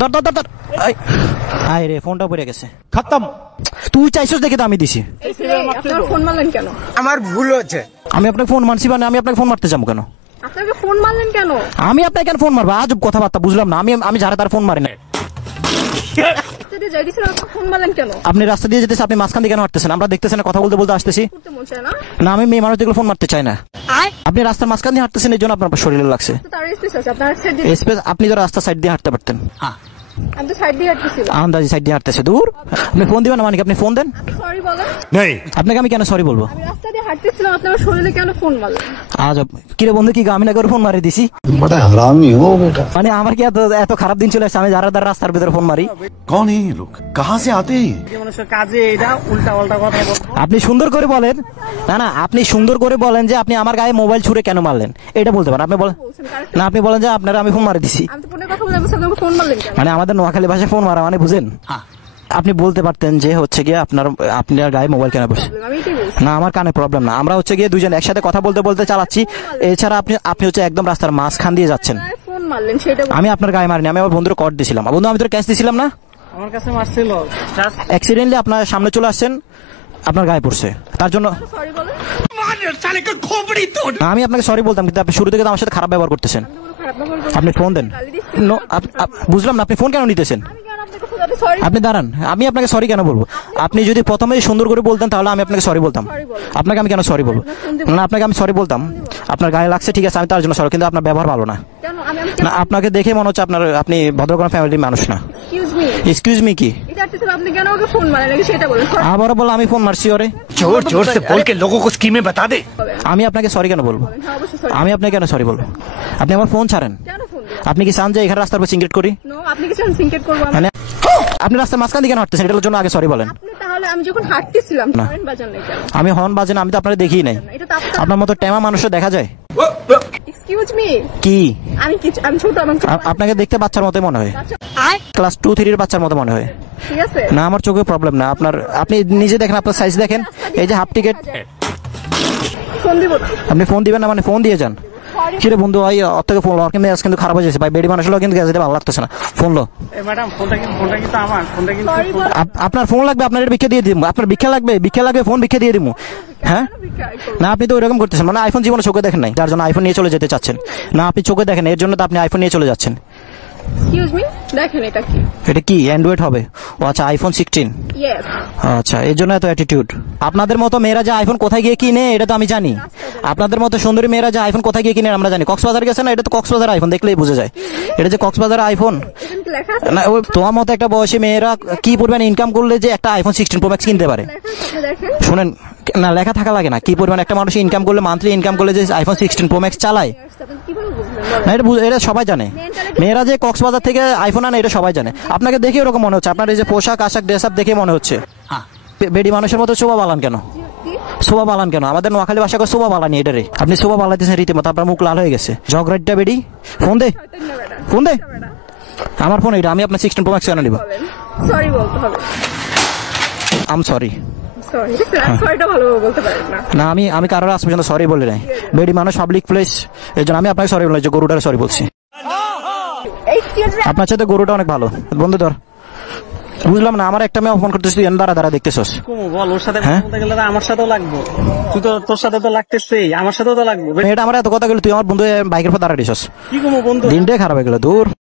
ধর ধর ধর ধর। আয় রে, ফোনটা পড়ে গেছে, খতম। তুই চাইছিস দেখে তো আমি দিছি। আপনার ফোন মারলেন কেন? আমার ভুল হচ্ছে। আমি আপনাকে ফোন মারছি মানে আমি আপনাকে ফোন মারতে যাবো কেন? আপনাকে ফোন মারলেন কেন? আমি আপনাকে কেন ফোন মারবো? আজব কথাবার্তা, বুঝলাম না। আমি যারা তার ফোন মারি না। রাস্তা দিয়ে যাইতেছেন, আপনি ফোন মারলেন কেন? আপনি রাস্তা দিয়ে যেতেছেন, আপনি মাঝখান দিয়ে কেন হাঁটতেছেন? আমরা দেখতেছেন না, কথা বলতে বলতে আসতেছি। করতে মন চায় না? না, আমি মেয়ে মানুষ দেখলে ফোন মারতে চাই না। আপনি রাস্তার মাঝখান দিয়ে হাঁটতেছেন, এই জন্য আপনার শরীরে লাগছে তার স্পেস আছে, আপনার সাইড দিয়ে। স্পেস। আপনি তো রাস্তার সাইড দিয়ে হাঁটতে পারতেন। আমি তো সাইড দিয়ে হাঁটতেছিলাম। আন্দাজি সাইড দিয়ে হাঁটতেছে, দূর। আপনি ফোন দিবেন না মানে কি? আপনি ফোন দেন। সরি বলেন। আপনাকে আমি কেন সরি বলবো? আমি রাস্তা দিয়ে হাঁটতেছিলাম, আপনার শরীরে কেন ফোন মারলেন? আজব। কিরে বন্ধু, কি আমি না করে ফোন মারি দিছি? बड़ा हरामी हो बेटा। মানে আমার কি এত খারাপ দিন চলে আসছে? আমি যারা তার রাস্তার ভিতরে ফোন মারি। कौन है ये लोग, कहाँ से आते हैं? মানুষের কাজে এটা উল্টা পাল্টা কথা বল। আপনি সুন্দর করে বলেন। না, আপনি সুন্দর করে বলেন যে আপনি আমার গায়ে মোবাইল ছুঁড়ে কেন মারলেন, এটা বলতে পারেন। আপনি বলেন না, আপনি বলেন যে আপনারা আমি ফোন মারি দিছি। আমি তো ফোনে কথা বলে আপনাকে ফোন মারলেন কেন? মানে আমাদের নোয়াখালী ভাষায় ফোন মারা মানে বুঝেন? আপনি বলতে পারতেন যে হচ্ছে গিয়ে আপনার গায়ে মোবাইল কেন বসে। আমি এটাই বলছি। না, আমার কানে প্রবলেম না। আমরা হচ্ছে গিয়ে দুজন একসাথে কথা বলতে বলতে চালাচ্ছি। এছাড়া আপনি হচ্ছে একদম রাস্তার মাঝখান দিয়ে যাচ্ছেন। ফোন মারলেন সেটা আমি আপনার গায়ে মারিনি, আমি আমার বন্ধুর কট দিছিলাম। বন্ধু, আমি তোর ক্যাশ দিছিলাম না? আমার কাছে মারছিল জাস্ট অ্যাক্সিডেন্টলি আপনার সামনে চলে আসছেন, আপনার গায়ে পড়ছে, তার জন্য। সরি বলেন। না, আমি আপনাকে সরি বলতাম, কিন্তু আপনি শুরু থেকে তো আমার সাথে খারাপ ব্যবহার করতেছেন। আমি কোনো খারাপ ব্যবহার করিনি। আপনি ফোন দেন। গালি দিচ্ছি। নো, বুঝলাম না, আপনি ফোন কেন নিতেছেন? আমি কেন আপনাকে ফোন দিতে সরি? আপনি দাঁড়ান, আমি আপনাকে সরি কেন বলবো? আপনি যদি প্রথমেই সুন্দর করে বলতেন তাহলে আমি আপনাকে সরি বলতাম। আপনাকে আমি কেন সরি বলবো? না, আপনাকে আমি সরি বলতাম। আপনার গায়ে লাগছে, ঠিক আছে, আমি তার জন্য সরি, কিন্তু আপনার ব্যবহার ভালো না। কেন? আমি না, আপনাকে দেখে মনে হচ্ছে আপনি ভদ্র কোনো ফ্যামিলির মানুষ না। Excuse me. এক্সকিউজ মি কি? এটা আসতে আপনি কেন আমাকে ফোন মারলেন আগে সেটা বলেন। সরি আবারও বললাম আমি ফোন মারছি ওরে। जोर जोर से बोल के लोगों को स्कीमें बता दे। বলেন। আমি আপনাকে সরি কেন বলবো? হ্যাঁ অবশ্যই সরি। আমি আপনাকে কেন সরি বলবো? আপনি আমার ফোন ছাড়েন। কেন ফোন দিলেন? আপনি কি চান যে এখানে রাস্তার উপর সিঙ্গেট করি? নো, আপনি কি চান সিনকেট করব আমি? মানে আপনি রাস্তার মাঝখান দিয়ে কেন হাঁটতেছেন, এটার জন্য আগে সরি বলেন। আপনি তাহলে আমি যখন হাঁটতেছিলাম হর্ন বাজান নাই কেন? আমি হর্ন বাজে না, আমি তো আপনারা দেখিই নাই। এটা তো আপনার মতো টেমা মানুষও দেখা যায় এক্সকিউজ মি। কি? আমি ছোট, আমি ছোট। আপনাকে দেখতে বাচ্চার মতোই মনে হয়, ক্লাস 2-3 এর বাচ্চার মতো মনে হয়। ঠিক আছে। না, আমার চোখে প্রবলেম না। আপনি নিজে দেখেন, আপনার সাইজ দেখেন, এই যে হাফ টিকেট। ফোন দিব না। আপনি ফোন দিবেন না মানে ফোন দিয়ে যান। কিরে বন্ধু, ভাই অত থেকে ফোন কিন্তু কিন্তু খারাপ হয়ে যাচ্ছে ভাই। বেডি মানুষ কিন্তু গ্যাস দিতে ভালো লাগতেছে না। ফোন লো। এই ম্যাডাম ফোনটা কিন্তু আমার ফোনটা কিন্তু সরি বল। আপনার ফোন লাগবে, আপনার এটা ভিক্ষা দিয়ে দিব। আপনার ভিক্ষা লাগবে ফোন ভিক্ষা দিয়ে দিব। হ্যাঁ, না, আপনি তো ওইরকম করতেছেন, মানে আইফোন জীবনে চোখে দেখেন নাই, যার জন্য আইফোন নিয়ে চলে যেতে চাচ্ছেন। না, আপনি চোখে দেখেন, এর জন্য তো আপনি আইফোন নিয়ে চলে যাচ্ছেন। এক্সকিউজ মি, দেখেন এটা কি? এটা কি অ্যান্ড্রয়েড হবে? ও আচ্ছা, আইফোন 16। ইয়েস। আচ্ছা, এর জন্য এত অ্যাটিটিউড। আপনাদের মতো মেয়েরা যে আইফোন কোথায় গিয়ে কিনে এটা তো আমি জানি। আপনাদের মতো সুন্দরী মেয়েরা যে আইফোন কোথায় গিয়ে কিনে আমরা জানি। কক্সবাজার গেছে না? এটা তো কক্সবাজার আইফোন, দেখলেই বোঝা যায় এটা যে কক্সবাজার আইফোন। এখানে কি লেখা আছে? না, ওই তোমার মতো একটা বয়সী মেয়েরা কি পরিমাণ ইনকাম করলে যে একটা আইফোন 16 প্রো ম্যাক্স কিনতে পারে? লেখা আছে, আপনি দেখেন। শুনেন, না লেখা থাকা লাগে না, কি পরিমাণ একটা মানুষ ইনকাম করলে, মান্থলি ইনকাম করলে যে আইফোন 16 প্রো ম্যাক্স চালায়। আপনি কিভাবে বুঝলেন? না, এটা সবাই জানে। মেয়েরা যে কক্সবাজার থেকে আইফোন আনে এটা সবাই জানে। আপনাকে দেখে ওরকম মনে হচ্ছে, আপনার এই যে পোশাক আশাক ড্রেস আপ দেখে মনে হচ্ছে বেডি মানুষের মতো শোভা বালান কেন? শোভা বালান কেন? আমাদের নোয়াখালী ভাষা করে শোভা বালানি এটারে। আপনি শোভা বালাইতেছেন রীতিমতো, আপনার মুখ লাল হয়ে গেছে। ঝগড়াটা বেডি। ফোন দে, ফোন দে। আমার ফোন এটা, আমি আপনার 16 প্রো ম্যাক্স কেন নিব? সরি বলতে হবে। আম সরি। সরি, সরিটা ভালোভাবে বলতে পারেন না। না, আমি কারোর আজ পর্যন্ত সরি বলি নাই। বেডি মানুষ, পাবলিক প্লেস, এর জন্য আমি আপনাকে সরি বললাম, যে গরুটারে সরি বলছি। Excuse me. আপনার সাথে গরুটা অনেক ভালো। বন্ধু ধর, বুঝলাম না, আমার একটা মেয়ে ফোন করতেছিস, তুই দাঁড়া দেখতেছস। কমু বল, ওর সাথে হ্যাঁ? কথা বলতে গেলে তো আমার সাথেও লাগবে। তুই তো তোর সাথে তো লাগতেছেই, আমার সাথেও তো লাগবে। এটা আমার এত কথা গেল, তুই আমার বন্ধু বাইকের পর দাঁড়াইছস। কি কমু বন্ধু? দিনটাই খারাপ হয়ে গেল, দূর।